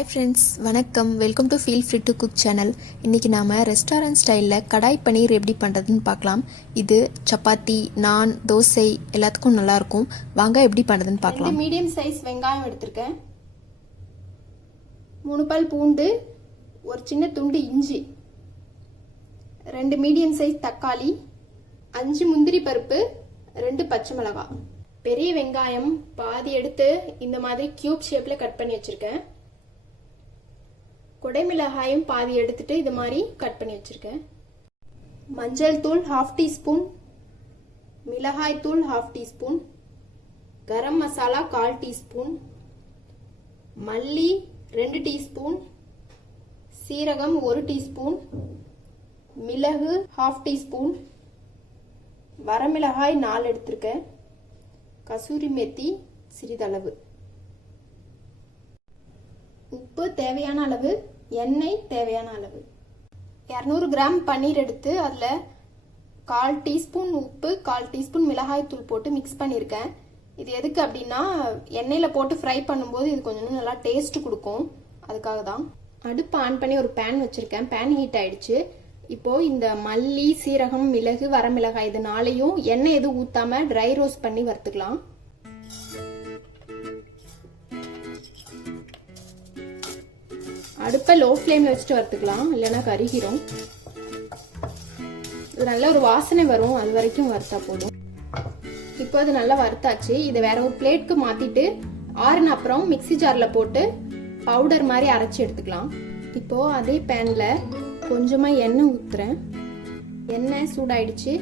Hi friends, வணக்கம். Welcome to feel free to cook channel. இன்றைக்கி நாம் ரெஸ்டாரண்ட் ஸ்டைலில் கடாய் பன்னீர் எப்படி பண்ணுறதுன்னு பார்க்கலாம். இது சப்பாத்தி, நான், தோசை எல்லாத்துக்கும் நல்லாயிருக்கும். வாங்க எப்படி பண்ணுறதுன்னு பார்க்கலாம். மீடியம் சைஸ் வெங்காயம் எடுத்திருக்கேன், 3 பல் பூண்டு, ஒரு சின்ன துண்டு இஞ்சி, 2 மீடியம் சைஸ் தக்காளி, 5 முந்திரி பருப்பு, 2 பச்சை மிளகாய். பெரிய வெங்காயம் பாதி எடுத்து இந்த மாதிரி கியூப் ஷேப்பில் கட் பண்ணி வச்சுருக்கேன். குடைமிளகாயும் பாதி எடுத்துட்டு இது மாதிரி கட் பண்ணி வச்சிருக்கேன். மஞ்சள் தூள் 1/2 டீஸ்பூன், மிளகாய் தூள் 1/2 டீஸ்பூன், கரம் மசாலா 1/4 டீஸ்பூன், மல்லி 2 டீஸ்பூன், சீரகம் 1 டீஸ்பூன், மிளகு 1/2 டீஸ்பூன், வரமிளகாய் 4 எடுத்திருக்கேன், கசூரி மேத்தி சிறிதளவு, உப்பு தேவையான அளவு, எண்ணெய் தேவையான அளவு. 200 கிராம் பன்னீர் எடுத்து அதில் 1/4 டீஸ்பூன் உப்பு, 1/4 டீஸ்பூன் மிளகாய் தூள் போட்டு மிக்ஸ் பண்ணியிருக்கேன். இது எதுக்கு அப்படின்னா எண்ணெயில் போட்டு ஃப்ரை பண்ணும்போது இது கொஞ்சம் நல்லா டேஸ்ட் கொடுக்கும், அதுக்காக தான். அடுப்பு ஆன் பண்ணி ஒரு பேன் வச்சுருக்கேன். பேன் ஹீட் ஆயிடுச்சு. இப்போது இந்த மல்லி, சீரகம், மிளகு, வரமிளகாய் இது 4ஐயும் எண்ணெய் எதுவும் ஊற்றாமல் ட்ரை ரோஸ்ட் பண்ணி வறுத்துக்கலாம். அடுப்பை லோ ஃப்ளேமில் வச்சுட்டு வறுத்துக்கலாம், இல்லைன்னா கருகிரும். இது நல்ல ஒரு வாசனை வரும், அது வரைக்கும் வறுத்தா போதும். இப்போ அது நல்லா வறுத்தாச்சு. இதை வேற ஒரு பிளேட்க்கு மாற்றிட்டு ஆறுன அப்புறம் மிக்சி ஜாரில் போட்டு பவுடர் மாதிரி அரைச்சி எடுத்துக்கலாம். இப்போது அதே பேனில் கொஞ்சமாக எண்ணெய் ஊற்றுறேன். எண்ணெய் சூடாயிடுச்சு.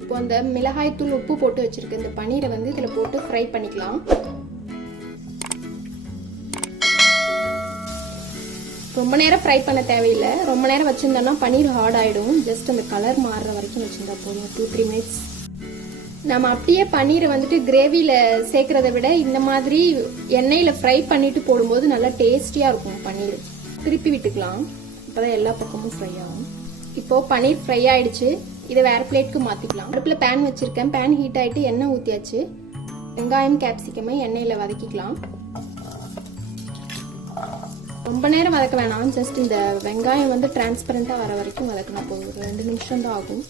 இப்போ அந்த மிளகாய் தூள், உப்பு போட்டு வச்சுருக்க இந்த பன்னீரை இதில் போட்டு ஃப்ரை பண்ணிக்கலாம். ரொம்ப நேரம் ஃப்ரை பண்ண தேவையில்லை. ரொம்ப நேரம் வச்சுருந்தோம்னா பன்னீர் ஹார்ட் ஆகிடும். ஜஸ்ட் அந்த கலர் மாறுற வரைக்கும் வச்சுருந்தா போதும், 2-3 மினிட்ஸ். நம்ம அப்படியே பன்னீரை கிரேவியில் சேர்க்குறத விட இந்த மாதிரி எண்ணெயில் ஃப்ரை பண்ணிட்டு போடும்போது நல்லா டேஸ்டியாக இருக்கும் பன்னீர். திருப்பி விட்டுக்கலாம், அப்போ தான் எல்லா பக்கமும் ஃப்ரை ஆகும். இப்போது பன்னீர் ஃப்ரை ஆகிடுச்சு. இதை வேறு பிளேட்க்கு மாற்றிக்கலாம். அடுப்பில் பேன் வச்சுருக்கேன். பேன் ஹீட் ஆகிட்டு எண்ணெய் ஊற்றியாச்சு. வெங்காயம், கேப்சிகமை எண்ணெயில் வதக்கிக்கலாம். ரொம்ப நேரம் வதக்க வேணாம், ஜஸ்ட் இந்த வெங்காயம் டிரான்ஸ்பரண்டாக வர வரைக்கும் வதக்கினா போதும். 2 நிமிஷம் தான் ஆகும்.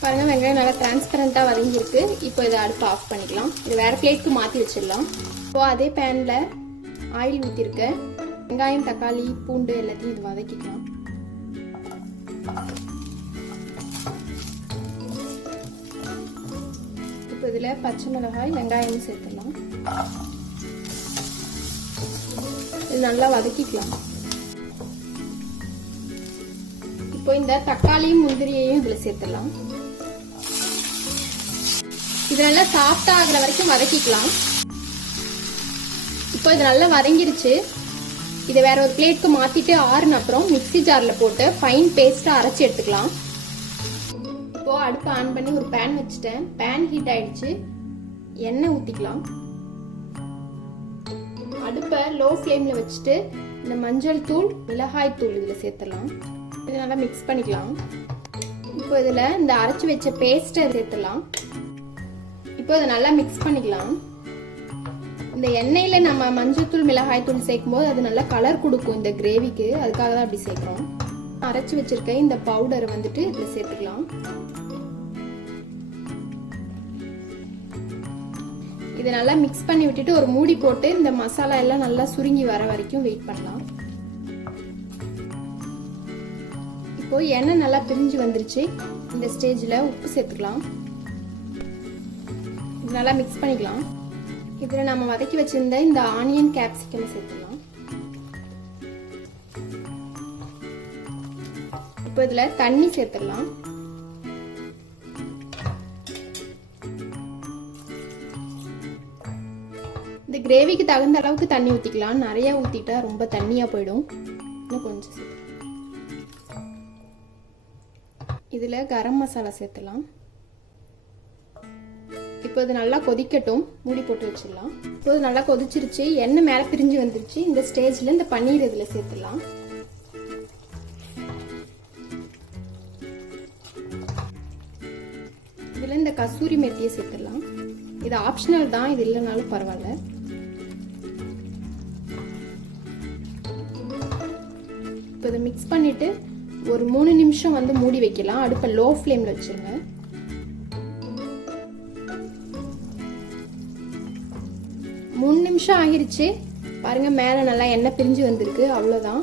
பாருங்க, வெங்காயம் நல்லா டிரான்ஸ்பரண்டாக வதங்கியிருக்கு. இப்போ இதை அடுப்பு ஆஃப் பண்ணிக்கலாம். இது வேற பிளேட்க்கு மாற்றி வச்சிடலாம். இப்போ அதே பேனில் ஆயில் ஊற்றிருக்கேன். வெங்காயம், தக்காளி, பூண்டு எல்லாத்தையும் இது வதக்கிக்கலாம். இப்போ இதில் பச்சை மிளகாய், வெங்காயம் சேர்த்துடலாம். இது நல்லா வதக்கிக்கலாம். இப்போ இந்த தக்காளியும் முந்திரியையும் இதுல சேர்த்துடலாம். இது நல்லா சாஃப்டா ஆகுற வரைக்கும் வதக்கிக்கலாம். இப்போ இது நல்லா வதங்கிருச்சு. இதை வேற ஒரு பிளேட்க்கு மாத்திட்டு ஆறுன அப்புறம் மிக்சி ஜார்ல போட்டு ஃபைன் பேஸ்டா அரைச்சி எடுத்துக்கலாம். இப்போ அடுப்பு ஆன் பண்ணி ஒரு பேன் வச்சுட்டேன். பேன் ஹீட் ஆயிடுச்சு. எண்ணெய் ஊத்திக்கலாம். அடுப்பை லோ ஃப்ளேமில் வச்சுட்டு இந்த மஞ்சள் தூள், மிளகாய் தூள் இதில் சேர்த்துடலாம். இதை நல்லா மிக்ஸ் பண்ணிக்கலாம். இப்போ இதில் இந்த அரைச்சி வச்ச பேஸ்ட்டை சேர்த்துடலாம். இப்போ இதை நல்லா மிக்ஸ் பண்ணிக்கலாம். இந்த எண்ணெயில் நம்ம மஞ்சள் தூள், மிளகாய் தூள் சேர்க்கும் போது அது நல்லா கலர் கொடுக்கும் இந்த கிரேவிக்கு, அதுக்காக தான் அப்படி சேர்க்குறோம். அரைச்சி வச்சிருக்க இந்த பவுடரை இதில் சேர்த்துக்கலாம். இதை நல்லா மிக்ஸ் பண்ணி விட்டுட்டு ஒரு மூடி போட்டு இந்த மசாலா எல்லாம் நல்லா சுருங்கி வர வரைக்கும் வெயிட் பண்ணலாம். இப்போ எண்ணெய் நல்லா பிரிஞ்சு வந்துருச்சு. இந்த ஸ்டேஜில் உப்பு சேர்த்துக்கலாம். இது நல்லா மிக்ஸ் பண்ணிக்கலாம். இதில் நம்ம வதக்கி வச்சிருந்த இந்த ஆனியன், கேப்சிகம் சேர்த்துக்கலாம். இப்போ இதில் தண்ணி சேர்த்துடலாம். இந்த கிரேவிக்கு தகுந்த அளவுக்கு தண்ணி ஊற்றிக்கலாம். நிறைய ஊற்றிட்டா ரொம்ப தண்ணியாக போயிடும். இன்னும் கொஞ்சம் இதில் கரம் மசாலா சேர்த்துலாம். இப்போ இது நல்லா கொதிக்கட்டும், மூடி போட்டு வச்சிடலாம். இப்போ இது நல்லா கொதிச்சிருச்சு, எண்ணெய் மேலே பிரிஞ்சு வந்துருச்சு. இந்த ஸ்டேஜில் இந்த பன்னீர் இதில் சேர்த்துலாம். இதில் இந்த கசூரி மெத்தியை சேர்த்துடலாம். இது ஆப்ஷனல் தான், இது இல்லைனாலும் பரவாயில்ல. இப்போ இதை மிக்ஸ் பண்ணிட்டு ஒரு 3 நிமிஷம் வந்து மூடி வைக்கலாம். அடுப்பை லோ ஃப்ளேம்ல வச்சிருங்க. மூணு நிமிஷம் ஆகிருச்சு பாருங்க, மேலே நல்லா எண்ணெய் பிரிஞ்சு வந்திருக்கு. அவ்வளோதான்,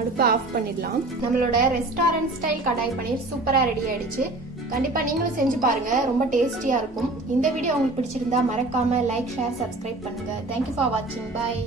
அடுப்பை ஆஃப் பண்ணிடலாம். நம்மளோட ரெஸ்டாரண்ட் ஸ்டைல் கடாய் பன்னீர் சூப்பராக ரெடி ஆயிடுச்சு. கண்டிப்பாக நீங்களும் செஞ்சு பாருங்க, ரொம்ப டேஸ்டியாக இருக்கும். இந்த வீடியோ உங்களுக்கு பிடிச்சிருந்தா மறக்காம லைக், ஷேர், சப்ஸ்கிரைப் பண்ணுங்க. தேங்க்யூ ஃபார் வாட்சிங். பாய்.